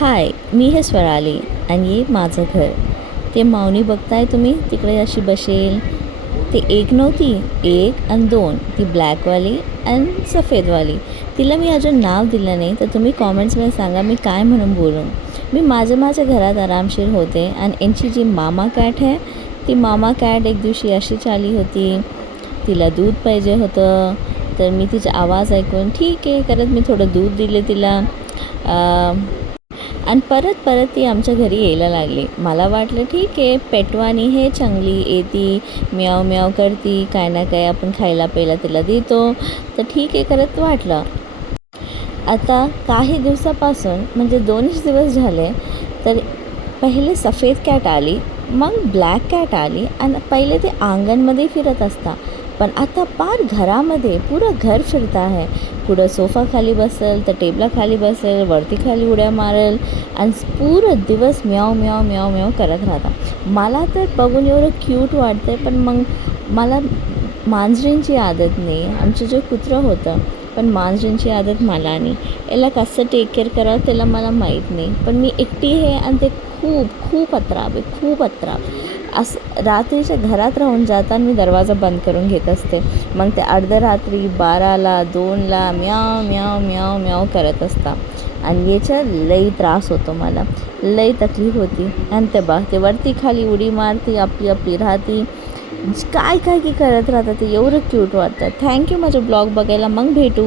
हाय, मी हे स्वराली आणि हे माझं घर. ते माऊनी बघताय तुम्ही तिकडे अशी बसेल. ते एक नव्हती, एक आणि दोन, ती ब्लॅकवाली आणि सफेदवाली. तिला मी अजून नाव दिलं नाही, तर तुम्ही कॉमेंट्समध्ये सांगा मी काय म्हणून बोलू. मी माझ्या घरात आरामशीर होते आणि यांची जी मामा कॅट आहे, ती मामा कॅट एक दिवशी अशीच आली होती. तिला दूध पाहिजे होतं, तर मी तिचा आवाज ऐकून ठीक आहे करत मी थोडं दूध दिले तिला. आणि परत ती आमच्या घरी यायला लागली. मला वाटलं ठीक आहे, पेटवानी हे चांगली येती, म्याव म्याव करती, काय ना काय आपण खायला प्यायला तिला देतो, तर ठीक आहे करत वाटलं. आता काही दिवसापासून म्हणजे 2च दिवस झाले, तर पहिले सफेद कॅट आली, मग ब्लॅक कॅट आली आणि पहिले ते अंगणमध्ये फिरत असता, पण आता पार घरामध्ये पुरं घर फिरता आहे. पुढं सोफा खाली बसेल तर टेबलाखाली बसेल, वरती खाली उड्या मारेल आणि पुरं दिवस म्याव म्याव म्याव म्याव करत राहता. मला तर बघून एवढं क्यूट वाटतं, पण मग मला मांजरींची आदत नाही. आमचं जे कुत्रं होतं, पण मांजरींची आदत मला नाही. याला कसं टेक केअर करावं त्याला मला माहीत नाही. पण मी एकटी आहे आणि ते खूप अत्राप आहे, खूप अत्राप. असं रात्रीच्या घरात राहून जाताना मी दरवाजा बंद करून घेत असते. मग ते अर्धरात्री 12ला 2ला म्याव म्याव म्याव म्याव करत असता आणि याचा लई त्रास होतो मला, लई तकलीफ होती. आणि ते वरती खाली उडी मारती, आपली राहती, काय काय की करत राहतात. ते एवढं क्यूट वाटतं. थँक्यू माझं ब्लॉग बघायला. मग भेटू.